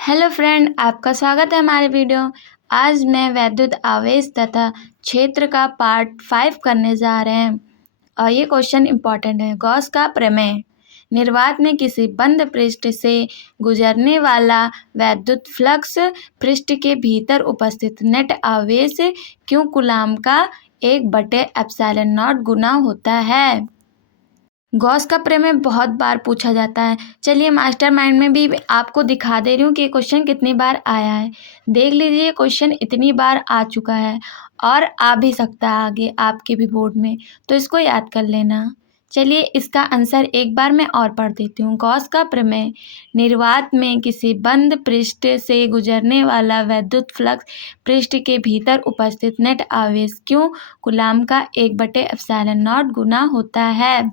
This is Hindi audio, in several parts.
हेलो फ्रेंड, आपका स्वागत है हमारे वीडियो। आज मैं वैद्युत आवेश तथा क्षेत्र का पार्ट 5 करने जा रहे हैं और ये क्वेश्चन इम्पॉर्टेंट है। गॉस का प्रमेय। निर्वात में किसी बंद पृष्ठ से गुजरने वाला वैद्युत फ्लक्स पृष्ठ के भीतर उपस्थित नेट आवेश क्यू कूलाम का 1/ε0 गुना होता है। गॉस का प्रमेय बहुत बार पूछा जाता है। चलिए मास्टरमाइंड में भी आपको दिखा दे रही हूँ कि क्वेश्चन कितनी बार आया है। देख लीजिए, क्वेश्चन इतनी बार आ चुका है और आ भी सकता है आगे आपके भी बोर्ड में, तो इसको याद कर लेना। चलिए इसका आंसर एक बार मैं और पढ़ देती हूँ। गॉस का प्रमेय। निर्वात में किसी बंद पृष्ठ से गुजरने वाला वैद्युत फ्लक्स पृष्ठ के भीतर उपस्थित नेट आवेश क्यू कूलाम का 1/ε0 गुना होता है।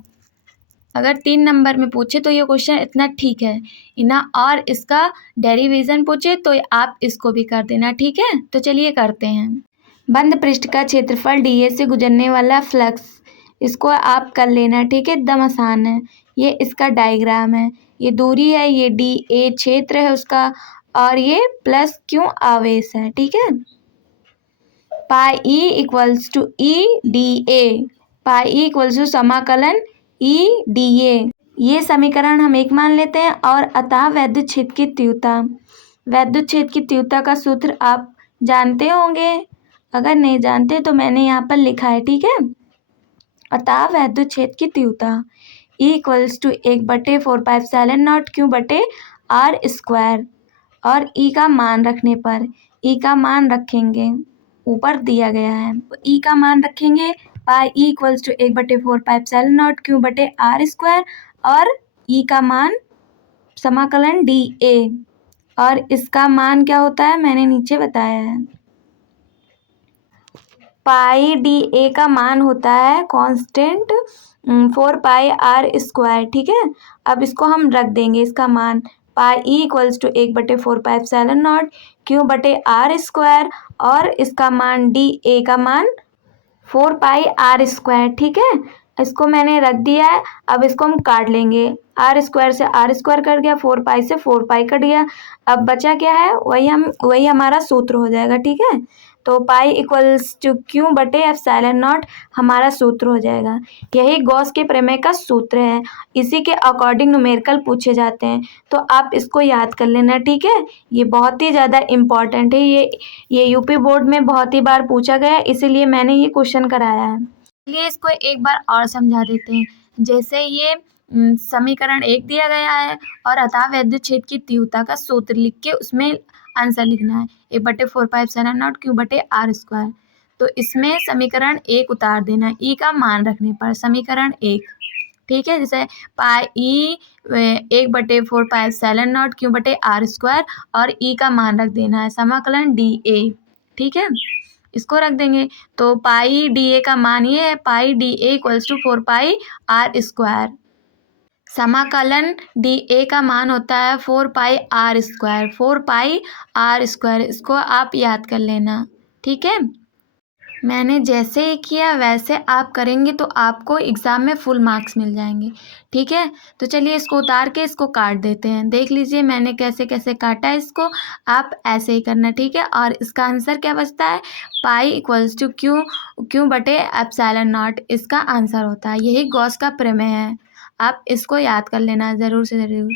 अगर 3 नंबर में पूछे तो ये क्वेश्चन इतना ठीक है इना, और इसका डेरिवेशन पूछे तो आप इसको भी कर देना, ठीक है। तो चलिए करते हैं। बंद पृष्ठ का क्षेत्रफल डीए से गुजरने वाला फ्लक्स, इसको आप कर लेना, ठीक है। एकदम आसान है। ये इसका डायग्राम है, ये दूरी है, ये डी ए क्षेत्र है उसका, और ये प्लस क्यू आवेश है, ठीक है। Pi E equals to E D A, pi E equals to समाकलन ई डी ए, ये समीकरण हम एक मान लेते हैं। और अतः वैद्युत क्षेत्र की तीव्रता, वैद्युत क्षेत्र की तीव्रता का सूत्र आप जानते होंगे। अगर नहीं जानते तो मैंने यहाँ पर लिखा है, ठीक है। अतः वैद्युत क्षेत्र की तीव्रता E इक्वल्स टू 1/4πε0 Q/r², और E का मान रखने पर, E का मान रखेंगे, ऊपर दिया गया है, E का मान रखेंगे। पाई E इक्वल्स टू 1/4πε0 Q/r², और E का मान समाकलन डी ए, और इसका मान क्या होता है मैंने नीचे बताया है। पाई डी ए का मान होता है कांस्टेंट 4πr², ठीक है। अब इसको हम रख देंगे, इसका मान पाई ई इक्वल्स टू 1/4πε0 Q/r², और इसका मान डी ए का मान 4πr², ठीक है। इसको मैंने रख दिया है। अब इसको हम काट लेंगे, r² से r² कट गया, 4π से 4π कट गया। अब बचा क्या है, वही हमारा सूत्र हो जाएगा, ठीक है। तो पाई इक्वल्स टू Q/ε0 हमारा सूत्र हो जाएगा। यही गॉस के प्रमेय का सूत्र है। इसी के अकॉर्डिंग न्यूमेरिकल पूछे जाते हैं, तो आप इसको याद कर लेना, ठीक है। ये बहुत ही ज़्यादा इम्पॉर्टेंट है। ये यूपी बोर्ड में बहुत ही बार पूछा गया है, इसीलिए मैंने ये क्वेश्चन कराया है। चलिए इसको एक बार और समझा देते हैं। जैसे ये समीकरण 1 दिया गया है और अतः वैद्युत क्षेत्र की तीव्रता का सूत्र लिख के उसमें आंसर लिखना है 1/4πε0 Q/r²। तो इसमें समीकरण 1 उतार देना ई का मान रखने पर, समीकरण 1, ठीक है। जैसे पाई ई 1/4πε0 Q/r², और ई का मान रख देना है समाकलन डी ए, ठीक है। इसको रख देंगे तो पाई डी ए का मान ये है, pi D A equals to 4πr²। समाकलन डी ए का मान होता है 4πr², 4πr²। इसको आप याद कर लेना, ठीक है। मैंने जैसे ही किया वैसे आप करेंगे तो आपको एग्ज़ाम में फुल मार्क्स मिल जाएंगे, ठीक है। तो चलिए इसको उतार के इसको काट देते हैं। देख लीजिए मैंने कैसे कैसे काटा है इसको, आप ऐसे ही करना, ठीक है। और इसका आंसर क्या बचता है, पाई इक्वल्स टू Q/ε0 इसका आंसर होता है। यही गॉस का प्रमेय है, आप इसको याद कर लेना ज़रूर से ज़रूर।